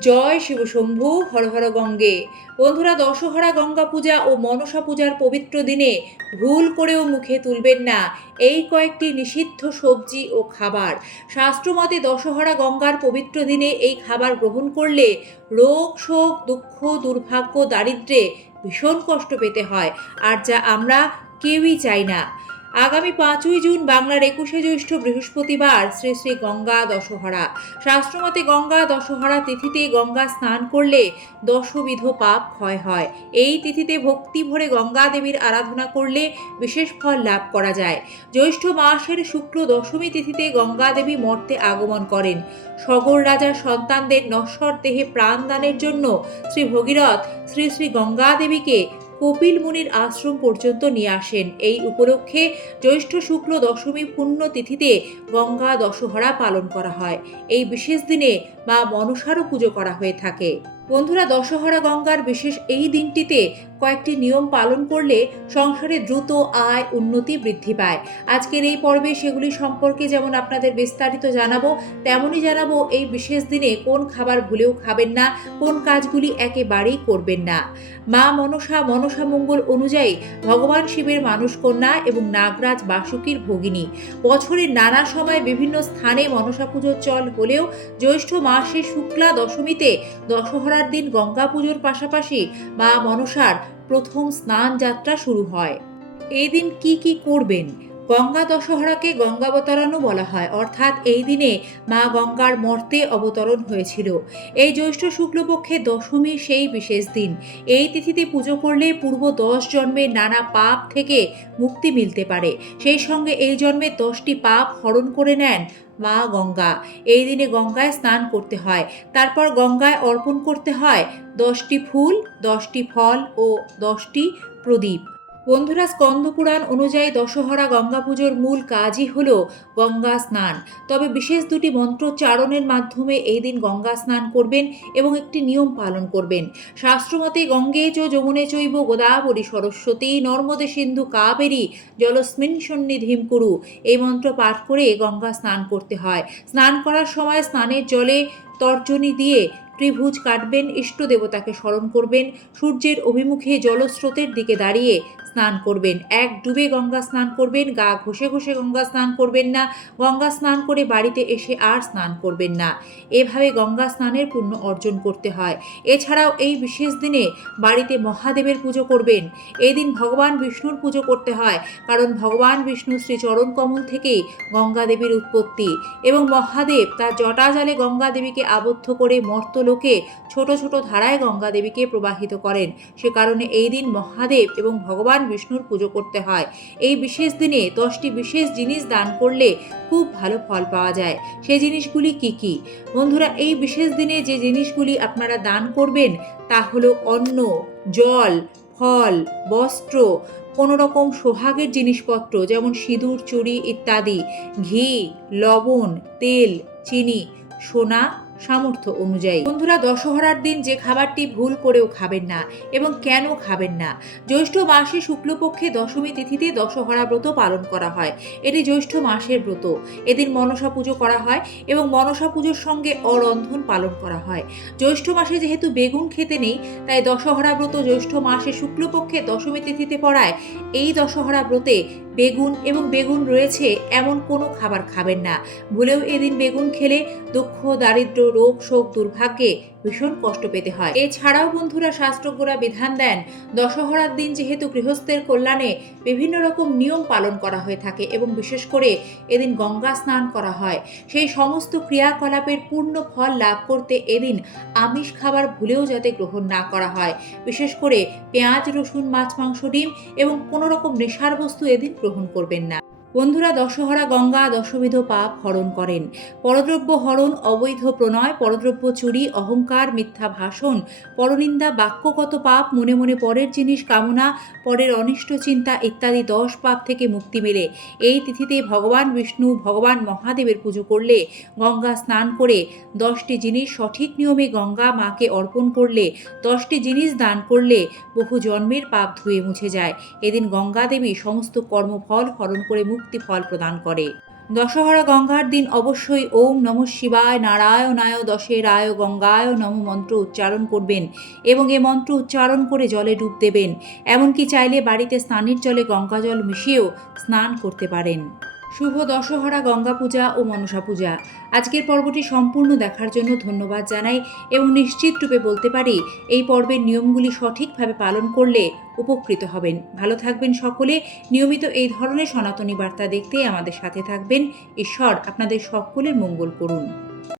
জয় শিবশম্ভু হর হর গঙ্গে। বন্ধুরা, দশহরা গঙ্গা পূজা ও মনসা পূজার পবিত্র দিনে ভুল করেও মুখে তুলবেন না। এই কয়েকটি নিষিদ্ধ সবজি ও খাবার। শাস্ত্রমতে দশহরা গঙ্গার পবিত্র দিনে এই খাবার গ্রহণ করলে রোগ, শোক, দুঃখ, দুর্ভাগ্য দারিদ্রে ভীষণ কষ্ট পেতে হয়। আর যা আমরা কেউই চাই না। আগামী পাঁচই জুন বাংলার একুশে জ্যৈষ্ঠ বৃহস্পতিবার শ্রী শ্রী গঙ্গা দশহরা। শাস্ত্রমতে গঙ্গা দশহরা তিথিতে গঙ্গা স্নান করলে দশবিধ পাপ ক্ষয় হয়। এই তিথিতে ভক্তি ভরে গঙ্গা দেবীর আরাধনা করলে বিশেষ ফল লাভ করা যায়। জ্যৈষ্ঠ মাসের শুক্র দশমী তিথিতে গঙ্গা দেবী মর্তে আগমন করেন। সগর রাজার সন্তানদের নশ্বর দেহে প্রাণদানের জন্য শ্রী ভগীরথ শ্রী শ্রী গঙ্গা দেবীকে কপিল মুনির আশ্রম পর্যন্ত নিয়ে আসেন। এই উপলক্ষে জ্যৈষ্ঠ শুক্ল দশমী পুণ্য তিথিতে গঙ্গা দশহরা পালন করা হয়। এই বিশেষ দিনে মা মনসারও পুজো করা হয়ে থাকে। বন্ধুরা দশহরা গঙ্গার বিশেষ এই দিনটিতে কয়েকটি নিয়ম পালন করলে সংসারে দ্রুত আয়, উন্নতি বৃদ্ধি পায়। আজকের এই পর্বে সেগুলি সম্পর্কে যেমন আপনাদের বিস্তারিত জানাব, তেমনই জানাব এই বিশেষ দিনে কোন খাবার ভুলেও খাবেন না, কোন কাজগুলি একেবারেই করবেন না। মা মনসা মনসা মঙ্গল অনুযায়ী ভগবান শিবের মানুষ কন্যা এবং নাগরাজ বাসুকীর ভগিনী। বছরের নানা সময় বিভিন্ন স্থানে মনসা পুজোর চল হলেও জ্যৈষ্ঠ মাসে শুক্লা দশমীতে দশহরার দিন গঙ্গা পুজোর পাশাপাশি মা মনসার প্রথম স্নান যাত্রা শুরু হয়। এই দিন কি কি করবেন? গঙ্গা দশহরাকে গঙ্গাবতরণও বলা হয়। অর্থাৎ এই দিনে মা গঙ্গার মর্তে অবতরণ হয়েছিল। এই জ্যৈষ্ঠ শুক্লপক্ষে দশমী সেই বিশেষ দিন। এই তিথিতে পুজো করলে পূর্ব দশ জন্মের নানা পাপ থেকে মুক্তি মিলতে পারে। সেই সঙ্গে এই জন্মে দশটি পাপ হরণ করে নেন মা গঙ্গা। এই দিনে গঙ্গায় স্নান করতে হয়। তারপর গঙ্গায় অর্পণ করতে হয় দশটি ফুল, দশটি ফল ও দশটি প্রদীপ। বন্ধুরা স্কন্দপুরাণ অনুযায়ী দশহরা গঙ্গা পুজোর মূল কাজই হল গঙ্গা স্নান। তবে বিশেষ দুটি মন্ত্রোচ্চারণের মাধ্যমে এই দিন গঙ্গা স্নান করবেন এবং একটি নিয়ম পালন করবেন। শাস্ত্রমতে, গঙ্গে চ যমুনে চৈব গোদাবরী সরস্বতী, নর্মদে সিন্ধু কাবেরী, জলস্মিন সন্নিধিম কুরু। এই মন্ত্র পাঠ করে গঙ্গা স্নান করতে হয়। স্নান করার সময় স্নানের জলে তর্জনী দিয়ে ত্রিভুজ কাটবেন, ইষ্ট দেবতাকে স্মরণ করবেন, সূর্যের অভিমুখে জলস্রোতের দিকে দাঁড়িয়ে স্নান করবেন। এক ডুবে গঙ্গা স্নান করবেন, গা ঘষে ঘষে গঙ্গা স্নান করবেন না, গঙ্গা স্নান করে বাড়িতে এসে আর স্নান করবেন না। এভাবে গঙ্গা স্নানের পুণ্য অর্জন করতে হয়। এছাড়াও এই বিশেষ দিনে বাড়িতে মহাদেবের পুজো করবেন। এই দিন ভগবান বিষ্ণুর পুজো করতে হয়, কারণ ভগবান বিষ্ণু শ্রী চরণ কমল থেকেই গঙ্গা দেবীর উৎপত্তি এবং মহাদেব তার জটাজালে গঙ্গা দেবীকে আবদ্ধ করে মর্তলোকে ছোট ছোট ধারায় গঙ্গা দেবীকে প্রবাহিত করেন। সে কারণে এই দিন মহাদেব এবং ভগবান বিষ্ণুর পুজো করতে হয়। এই বিশেষ দিনে দশটি বিশেষ জিনিস দান করলে খুব ভালো ফল পাওয়া যায়। সেই জিনিসগুলি কি কি? বন্ধুরা, এই বিশেষ দিনে যে জিনিসগুলি আপনারা দান করবেন তা হলো অন্ন, জল, ফল, বস্ত্র কোনো রকম সোহাগের জিনিসপত্র যেমন সিঁদুর, চুড়ি ইত্যাদি, ঘি, লবণ, তেল, চিনি, সোনা সামর্থ্য অনুযায়ী। বন্ধুরা, দশহরার দিন যে খাবারটি ভুল করেও খাবেন না এবং কেন খাবেন না, জ্যৈষ্ঠ মাসে শুক্লপক্ষে দশমী তিথিতে দশহরা ব্রত পালন করা হয়। এটি জ্যৈষ্ঠ মাসের ব্রত। এদিন মনসা পুজো করা হয় এবং মনসা পুজোর সঙ্গে অরন্ধন পালন করা হয়। জ্যৈষ্ঠ মাসে যেহেতু বেগুন খেতে নেই, তাই দশহরা ব্রত জ্যৈষ্ঠ মাসে শুক্লপক্ষে দশমী তিথিতে পড়ায় এই দশহরা ব্রতে বেগুন এবং বেগুন রয়েছে এমন কোনো খাবার খাবেন না। ভুলেও এদিন বেগুন খেলে দুঃখ দারিদ্র রোগ, শোক, দুর্ভাগ্যে ভীষণ কষ্ট পেতে হয়। এছাড়াও বন্ধুরা শাস্ত্রজ্ঞরা বিধান দেন, দশহরার দিন যেহেতু গৃহস্থের কল্যাণে বিভিন্ন রকম নিয়ম পালন করা হয়ে থাকে এবং বিশেষ করে এদিন গঙ্গা স্নান করা হয়। সেই সমস্ত ক্রিয়াকলাপের পূর্ণ ফল লাভ করতে এদিন আমিষ খাবার ভুলেও যাতে গ্রহণ না করা হয়। বিশেষ করে পেঁয়াজ, রসুন, মাছ, মাংস, ডিম এবং কোনো রকম নেশার বস্তু এদিন গ্রহণ করবেন না। বন্ধুরা দশহরা গঙ্গা দশবিধ পাপ হরণ করেন। পরদ্রব্য হরণ, অবৈধ প্রণয়, পরদ্রব্য চুরি, অহংকার, মিথ্যা ভাষণ, পরনিন্দা, বাক্যগত পাপ, মনে মনে পরের জিনিস কামনা, পরের অনিষ্ট চিন্তা ইত্যাদি দশ পাপ থেকে মুক্তি মেলে। এই তিথিতে ভগবান বিষ্ণু, ভগবান মহাদেবের পুজো করলে, গঙ্গা স্নান করে দশটি জিনিস সঠিক নিয়মে গঙ্গা মাকে অর্পণ করলে, দশটি জিনিস দান করলে বহু জন্মের পাপ ধুয়ে মুছে যায়। এদিন গঙ্গা দেবী সমস্ত কর্মফল হরণ করে মুক্তি ফল প্রদান করে। দশহরা গঙ্গার দিন অবশ্যই ওম নম শিবায় নারায়ণায় দশে রায় গঙ্গায় নম মন্ত্র উচ্চারণ করবেন এবং এ মন্ত্র উচ্চারণ করে জলে ডুব দেবেন। এমনকি চাইলে বাড়িতে স্নানের জলে গঙ্গা জল মিশিয়েও স্নান করতে পারেন। শুভ দশহরা, গঙ্গা পূজা ও মনসা পূজা। আজকের পর্বটি সম্পূর্ণ দেখার জন্য ধন্যবাদ জানাই এবং নিশ্চিত রূপে বলতে পারি, এই পর্বের নিয়মগুলি সঠিকভাবে পালন করলে উপকৃত হবেন। ভালো থাকবেন সকলে। নিয়মিত এই ধরনের সনাতনী বার্তা দেখতে আমাদের সাথে থাকবেন। ঈশ্বর আপনাদের সকলের মঙ্গল করুন।